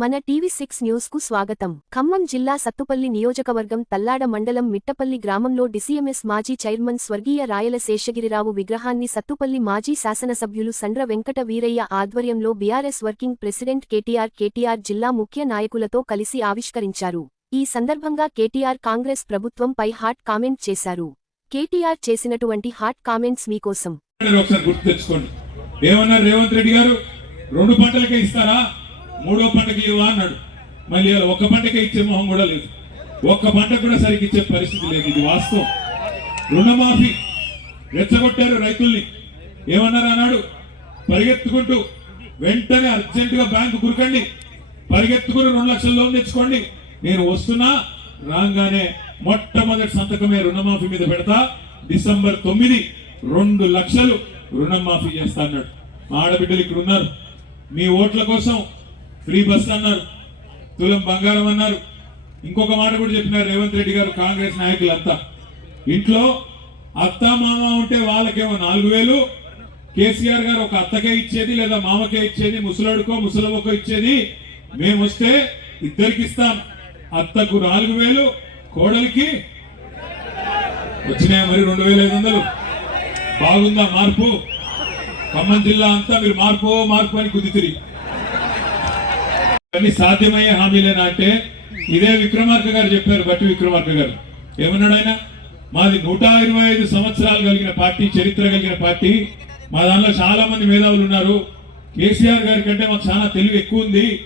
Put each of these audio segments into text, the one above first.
మన TV six న్యూస్కు స్వాగతం. ఖమ్మం జిల్లా సత్తుపల్లి నియోజకవర్గం తల్లాడ మండలం మిట్టపల్లి గ్రామంలో డిసిఎంఎస్ మాజీ చైర్మన్ స్వర్గీయ రాయల శేషగిరిరావు విగ్రహాన్ని సత్తుపల్లి మాజీ శాసనసభ్యులు సండ్ర వెంకట వీరయ్య ఆధ్వర్యంలో BRS working president KTR KTR జిల్లా ముఖ్య నాయకులతో కలిసి ఆవిష్కరించారు. ఈ సందర్భంగా కేటీఆర్ కాంగ్రెస్ ప్రభుత్వంపై హాట్ కామెంట్ చేశారు. కేటీఆర్ చేసినటువంటి హాట్ కామెంట్స్ మీకోసం. రేవంత్ రెడ్డి గారు? రెండు పంటలకే ఇస్తారా? మూడో పంటకి ఇవ్వా అన్నాడు. మళ్ళీ ఒక ఒక్క పంటకే ఇచ్చే మొహం కూడా లేదు. ఒక్క పంట కూడా సరిగ్గా ఇచ్చే పరిస్థితి లేదు. ఇది వాస్తవం. రుణమాఫీ రెచ్చగొట్టారు రైతుల్ని. ఏమన్నారు అన్నాడు? పరిగెత్తుకుంటూ వెంటనే అర్జెంటుగా బ్యాంకు కురకండి పరిగెత్తుకుని రెండు లక్షల లోన్ తెచ్చుకోండి. నేను వస్తున్నా రాగానే మొట్టమొదటి సంతకమే రుణమాఫీ మీద పెడతా. డిసెంబర్ తొమ్మిది రెండు లక్షలు రుణమాఫీ చేస్తా అన్నాడు. మా ఆడబిడ్డలు ఇక్కడ ఉన్నారు మీ ఓట్ల కోసం ఫ్రీ బస్ అన్నారు. తులం బంగారం అన్నారు. ఇంకొక మాట కూడా చెప్పినారు రేవంత్ రెడ్డి గారు కాంగ్రెస్ నాయకులంతా ఇంట్లో అత్త మామ ఉంటే వాళ్ళకేమో నాలుగు వేలు. కేసీఆర్ గారు ఒక అత్తకే ఇచ్చేది లేదా మామకే ఇచ్చేది ముసలాడుకో ముసలమ్మకో ఇచ్చేది. మేము వస్తే ఇద్దరికి ఇస్తాం. అత్తకు నాలుగు వేలు కోడలికి వచ్చినాయా మరి రెండు వేల ఐదు వందలు? బాగుందా మార్పు? ఖమ్మం జిల్లా అంతా మీరు మార్పు మార్పు అని కుదితిరి అన్ని సాధ్యమయ్యే హామీలేనా అంటే ఇదే విక్రమార్క గారు చెప్పారు బట్టి విక్రమార్క గారు. ఏమన్నాడు ఆయన? మాది నూట ఇరవై ఐదు సంవత్సరాలు కలిగిన పార్టీ చరిత్ర కలిగిన పార్టీ. మా దానిలో చాలా మంది మేధావులు ఉన్నారు. కేసీఆర్ గారి కంటే మాకు చాలా తెలివి ఎక్కువ ఉంది.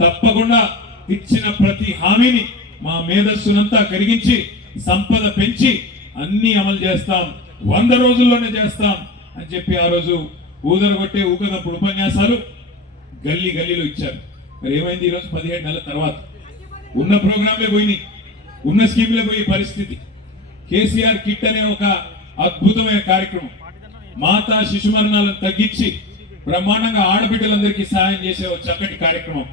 తప్పకుండా ఇచ్చిన ప్రతి హామీని మా మేధస్సునంతా కరిగించి సంపద పెంచి అన్ని అమలు చేస్తాం. వంద రోజుల్లోనే చేస్తాం అని చెప్పి ఆ రోజు ఊదరగొట్టే ఊకదప్పుడు ఉపన్యాసాలు గల్లీ గల్లీలో ఇచ్చారు. మరి ఏమైంది ఈరోజు పదిహేడు నెలల తర్వాత? ఉన్న ప్రోగ్రాంలే పోయినాయి. ఉన్న స్కీమ్లే పోయే పరిస్థితి. కేసీఆర్ కిట్ అనే ఒక అద్భుతమైన కార్యక్రమం. మాతా శిశు మరణాలను తగ్గించి బ్రహ్మాండంగా ఆడబిడ్డలందరికీ సహాయం చేసే ఒక చక్కటి కార్యక్రమం.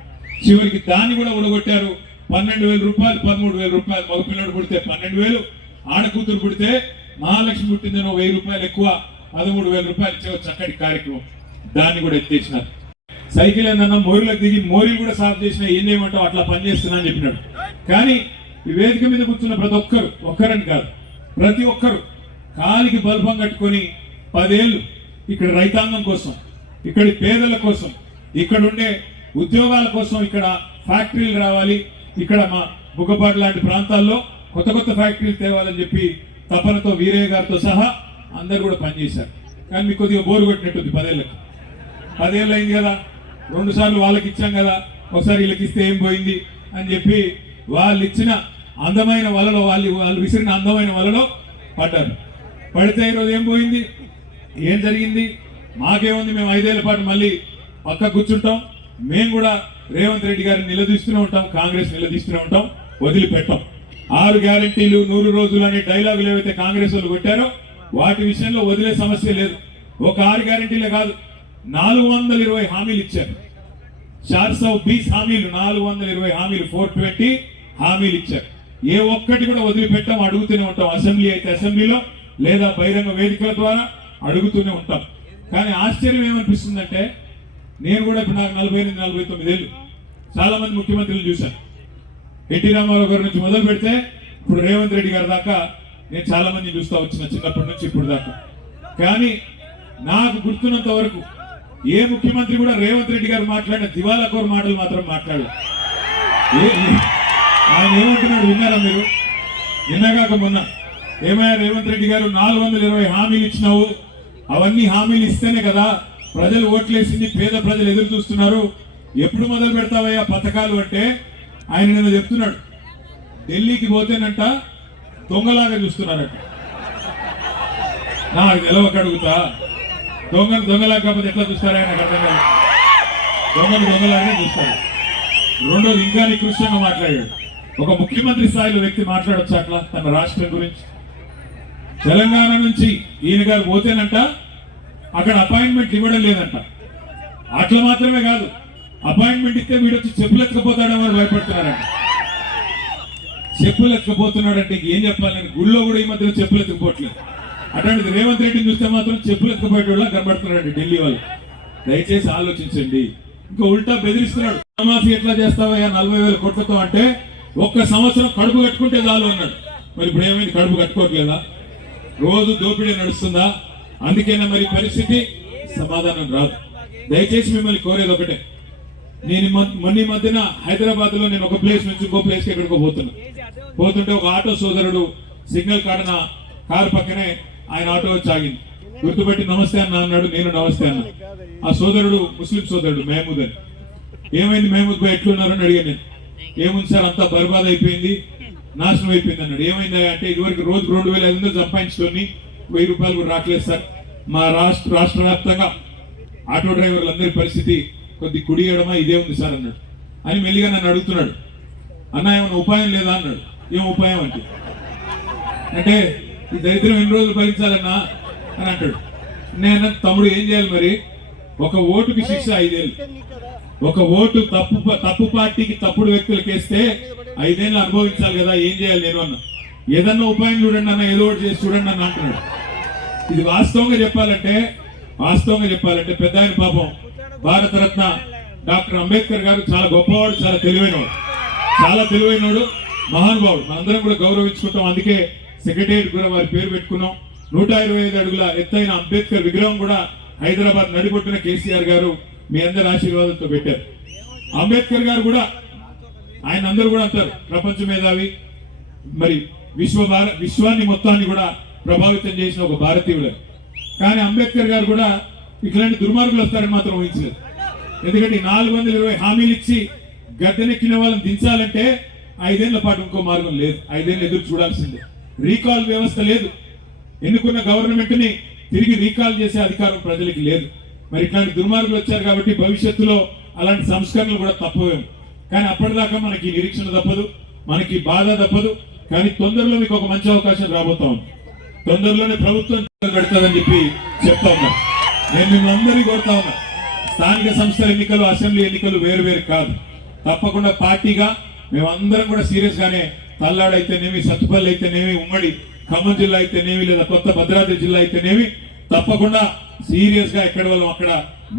చివరికి దాన్ని కూడా ఉడగొట్టారు పన్నెండు వేల రూపాయలు పదమూడు వేల రూపాయలు. మగపిల్లడు పుడితే పన్నెండు వేలు ఆడకూతురు పుడితే మహాలక్ష్మి పుట్టిందనో వెయ్యి రూపాయలు ఎక్కువ పదమూడు వేల రూపాయలు ఇచ్చే ఒక చక్కటి కార్యక్రమం. దాన్ని కూడా ఎత్తేసినారు. సైకిల్ ఏందన్నా మోరిలోకి దిగి మోరీలు కూడా సాఫ్ చేసిన ఏం అట్లా పనిచేస్తున్నా అని చెప్పినాడు. కానీ ఈ వేదిక మీద కూర్చున్న ప్రతి ఒక్కరు ఒక్కరని కాదు ప్రతి ఒక్కరు కాలికి బల్బం కట్టుకొని పదేళ్ళు ఇక్కడ రైతాంగం కోసం ఇక్కడి పేదల కోసం ఇక్కడ ఉండే ఉద్యోగాల కోసం ఇక్కడ ఫ్యాక్టరీలు రావాలి ఇక్కడ మా బుగ్గపాటు లాంటి ప్రాంతాల్లో కొత్త కొత్త ఫ్యాక్టరీలు తేవాలని చెప్పి తపనతో వీరయ్య గారితో సహా అందరు కూడా పనిచేశారు. కానీ మీకు కొద్దిగా బోరు కొట్టినట్టుంది పదేళ్ళకి. పదేళ్ళు అయింది కదా. రెండు సార్లు వాళ్ళకి ఇచ్చాం కదా ఒకసారి వీళ్ళకి ఇస్తే ఏం పోయింది అని చెప్పి వాళ్ళు ఇచ్చిన అందమైన వలలో వాళ్ళు వాళ్ళు విసిరిన అందమైన వలలో పడ్డారు. పడితే ఈరోజు ఏం పోయింది? ఏం జరిగింది? మాకేముంది? మేము ఐదేళ్ళ పాటు మళ్ళీ పక్క కూర్చుంటాం. మేము కూడా రేవంత్ రెడ్డి గారిని నిలదీస్తూనే ఉంటాం కాంగ్రెస్ నిలదీస్తూనే ఉంటాం వదిలిపెట్టాం. ఆరు గ్యారంటీలు నూరు రోజులు అనే డైలాగులు ఏవైతే కాంగ్రెస్ వాళ్ళు కొట్టారో వాటి విషయంలో వదిలే సమస్య లేదు. ఒక ఆరు గ్యారంటీలే కాదు నాలుగు వందల ఇరవై హామీలు ఇచ్చారు. చార్ సౌ బీస్ హామీలు నాలుగు వందల ఇరవై హామీలు ఫోర్ ట్వంటీ హామీలు ఇచ్చారు. ఏ ఒక్కటి కూడా వదిలిపెట్టాం అడుగుతూనే ఉంటాం. అసెంబ్లీ అయితే అసెంబ్లీలో లేదా బహిరంగ వేదికల ద్వారా అడుగుతూనే ఉంటాం. కానీ ఆశ్చర్యం ఏమనిపిస్తుందంటే నేను కూడా ఇప్పుడు నాకు నలభై ఎనిమిది నలభై తొమ్మిది ఏళ్ళు. చాలా మంది ముఖ్యమంత్రులు చూశాను. ఎన్టీ రామారావు గారి నుంచి మొదలు పెడితే ఇప్పుడు రేవంత్ రెడ్డి గారి దాకా నేను చాలా మంది చూస్తా వచ్చిన చిన్నప్పటి నుంచి ఇప్పుడు దాకా. కానీ నాకు గుర్తున్నంత వరకు ఏ ముఖ్యమంత్రి కూడా రేవంత్ రెడ్డి గారు మాట్లాడిన దివాలా కోర్ మాటలు మాత్రం మాట్లాడలేదు ఆయన ఏమంటున్నాడు విన్నారా మీరు? నిన్నగాక మొన్న ఏమయ్యా రేవంత్ రెడ్డి గారు నాలుగు వందల ఇరవై హామీలు ఇచ్చినావు. అవన్నీ హామీలు ఇస్తేనే కదా ప్రజలు ఓట్లేసింది పేద ప్రజలు ఎదురు చూస్తున్నారు. ఎప్పుడు మొదలు పెడతావయ్యా పథకాలు అంటే? ఆయన నిన్న చెప్తున్నాడు. ఢిల్లీకి పోతేనంట దొంగలాగా చూస్తున్నారట. నాకు తెలవక దొంగలు దొంగలాగా కాకపోతే ఎట్లా చూస్తారా నాకు అర్థం కాదు. దొంగలు దొంగలాగానే చూస్తారు. రెండోది ఇంకా నికృష్టంగా మాట్లాడాడు. ఒక ముఖ్యమంత్రి స్థాయిలో వ్యక్తి మాట్లాడొచ్చు అట్లా? తన రాష్ట్రం గురించి. తెలంగాణ నుంచి ఈయన గారు పోతేనంట అక్కడ అపాయింట్మెంట్ ఇవ్వడం లేదంట. అట్లా మాత్రమే కాదు అపాయింట్మెంట్ ఇస్తే వీడు వచ్చి చెప్పులు ఎత్తుకపోతాడేమో అని భయపడుతున్నారంట. చెప్పులు ఎత్తుకపోతున్నాడంటే ఏం చెప్పాలి? నేను గుళ్ళో కూడా ఈ మధ్యన చెప్పులు ఎత్తుకుపోవట్లేదు అట్లాంటిది రేవంత్ రెడ్డిని చూస్తే మాత్రం చెప్పులు ఎత్తుకుపోయేటోళ్ళ కనబడుతున్నాడు ఢిల్లీ వాళ్ళు. దయచేసి ఆలోచించండి. ఇంకా ఉల్టా బెదిరిస్తున్నాడు. రుణమాఫీ ఎట్లా చేస్తావయ్యా? నలభై వేల కోట్లతో అంటే ఒక్క సంవత్సరం కడుపు కట్టుకుంటే చాలు అన్నాడు. మరి ఇప్పుడు ఏమైంది? కడుపు కట్టుకోవట్లేదా? రోజు దోపిడీ నడుస్తుందా? అందుకేనా మరి పరిస్థితి సమాధానం రాదు. దయచేసి మిమ్మల్ని కోరేది ఒకటే. నేను మొన్న ఈ మధ్యన హైదరాబాద్లో నేను ఒక ప్లేస్ నుంచి ఇంకో ప్లేస్కి ఎక్కడికో పోతున్నా. పోతుంటే ఒక ఆటో సోదరుడు సిగ్నల్ కాడన కారు పక్కనే ఆయన ఆటో సాగింది గుర్తుపెట్టి నమస్తే అన్న అన్నాడు నేను నమస్తే అన్న. ఆ సోదరుడు ముస్లిం సోదరుడు మహమూద్ అని. ఏమైంది మహమూద్ భాయ్ ఎట్లున్నారని అని అడిగాను నేను. ఏముంది సార్ అంతా బర్బాద్ అయిపోయింది నాశనం అయిపోయింది అన్నాడు. ఏమైంది అంటే ఇదివరకు రోజు రెండు వేల ఐదు వందలు సంపాదించుకొని వెయ్యి రూపాయలు కూడా రావట్లేదు సార్. మా రాష్ట్ర రాష్ట్ర వ్యాప్తంగా ఆటో డ్రైవర్లందరి పరిస్థితి కొద్ది కుడి ఎడమ ఇదే ఉంది సార్ అన్నాడు. అని మెల్లిగా నన్ను అడుగుతున్నాడు. అన్న ఏమైనా ఉపాయం లేదా? అన్నాడు. ఏం ఉపాయం అంటే? అంటే ఈ దరిద్రం ఎన్ని రోజులు భరించాలన్నా అని అంటాడు. నేను తమ్ముడు ఏం చేయాలి మరి? ఒక ఓటుకి శిక్ష ఐదేళ్ళు. ఒక ఓటు తప్పు తప్పు పార్టీకి తప్పుడు వ్యక్తులకు వేస్తే ఐదేళ్ళు అనుభవించాలి కదా ఏం చేయాలి నేను అన్న. ఏదన్నా ఉపాయం చూడండి అన్న ఏదో ఒకటి చేసి చూడండి అన్న అంటున్నాడు. ఇది వాస్తవంగా చెప్పాలంటే వాస్తవంగా చెప్పాలంటే పెద్ద ఆయన పాపం. భారతరత్న డాక్టర్ అంబేద్కర్ గారు చాలా గొప్పవాడు చాలా తెలివైనవాడు. చాలా తెలివైనవాడు మహానుభావుడు. మనందరం కూడా గౌరవించుకుంటాం. అందుకే సెక్రటేరియట్ కూడా వారి పేరు పెట్టుకున్నాం. నూట ఇరవై ఐదు అడుగుల ఎత్తైన అంబేద్కర్ విగ్రహం కూడా హైదరాబాద్ నడిపొట్టిన కేసీఆర్ గారు మీ అందరి ఆశీర్వాదంతో పెట్టారు. అంబేద్కర్ గారు కూడా ఆయన అందరూ కూడా అంటారు ప్రపంచ మేధావి మరి విశ్వ విశ్వాన్ని మొత్తాన్ని కూడా ప్రభావితం చేసిన ఒక భారతీయుడు. కానీ అంబేద్కర్ గారు కూడా ఇట్లాంటి దుర్మార్గులు వస్తారని మాత్రం ఊహించలేదు. ఎందుకంటే నాలుగు వందల ఇరవై హామీలు ఇచ్చి గద్దెనెక్కిన వాళ్ళని దించాలంటే ఐదేళ్ళ పాటు ఇంకో మార్గం లేదు. ఐదేళ్ళు ఎదురు చూడాల్సిందే. రీకాల్ వ్యవస్థ లేదు. ఎన్నుకున్న గవర్నమెంట్ని తిరిగి రీకాల్ చేసే అధికారం ప్రజలకి లేదు. మరి ఇట్లాంటి దుర్మార్గులు వచ్చారు కాబట్టి భవిష్యత్తులో అలాంటి సంస్కరణలు కూడా తప్పవేమో కానీ అప్పటిదాకా మనకి నిరీక్షణ తప్పదు మనకి బాధ తప్పదు. కానీ తొందరలో మీకు ఒక మంచి అవకాశం రాబోతా ఉంది. తొందరలోనే ప్రభుత్వం పెడతాదని చెప్పి చెప్తా ఉన్నా. నేను మిమ్మల్ని అందరినీ కోరుతా ఉన్నా. స్థానిక సంస్థల ఎన్నికలు అసెంబ్లీ ఎన్నికలు వేరు వేరు కాదు. తప్పకుండా పార్టీగా మేమందరం కూడా సీరియస్ గానే అయితేనేమి సత్తుపల్లి అయితేనేమి ఉమ్మడి ఖమ్మం జిల్లా అయితేనేమి లేదా కొత్త భద్రాద్రి జిల్లా అయితేనేమి తప్పకుండా సీరియస్గా ఎక్కడ వాళ్ళం అక్కడ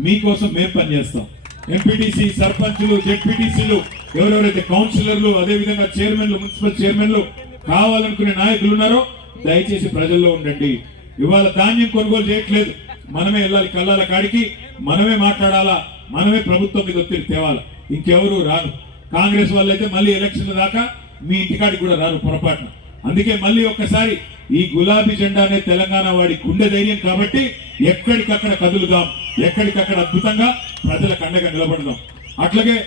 మీకోసం మేము పనిచేస్తాం ఎంపీటీసీ సర్పంచ్లు జెడ్పీటీసీలు ఎవరెవరైతే కౌన్సిలర్లు అదే విధంగా చైర్మన్లు మున్సిపల్ చైర్మన్లు కావాలనుకునే నాయకులు ఉన్నారో దయచేసి ప్రజల్లో ఉండండి. ఇవాళ ధాన్యం కొనుగోలు చేయట్లేదు. మనమే వెళ్ళాలి కళ్ళాల కాడికి మనమే మాట్లాడాలా మనమే ప్రభుత్వం మీద ఒత్తిడి తేవాలా. ఇంకెవరు రారు. కాంగ్రెస్ వాళ్ళు అయితే మళ్ళీ ఎలక్షన్ దాకా మీ ఇంటికాడికి కూడా రారు పొరపాటున. అందుకే మళ్ళీ ఒక్కసారి ఈ గులాబీ జెండా అనే తెలంగాణ వాడి గుండె ధైర్యం కాబట్టి ఎక్కడికక్కడ కదులుదాం ఎక్కడికక్కడ అద్భుతంగా ప్రజలకు అండగా నిలబడదాం. అట్లాగే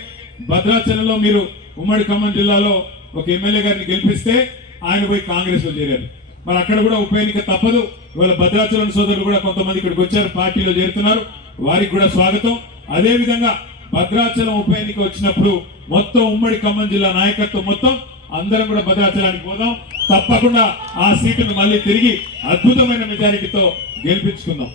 భద్రాచలంలో మీరు ఉమ్మడి ఖమ్మం జిల్లాలో ఒక ఎమ్మెల్యే గారిని గెలిపిస్తే ఆయన పోయి కాంగ్రెస్లో చేరారు. మరి అక్కడ కూడా ఉప ఎన్నిక తప్పదు. ఇవాళ భద్రాచలం సోదరులు కూడా కొంతమంది ఇక్కడికి వచ్చారు పార్టీలో చేరుతున్నారు. వారికి కూడా స్వాగతం. అదేవిధంగా భద్రాచలం ఉప ఎన్నిక వచ్చినప్పుడు మొత్తం ఉమ్మడి ఖమ్మం జిల్లా నాయకత్వం మొత్తం అందరం కూడా భద్రాచలానికి పోదాం. తప్పకుండా ఆ సీటును మళ్ళీ తిరిగి అద్భుతమైన మెజారిటీతో గెలిపించుకుందాం.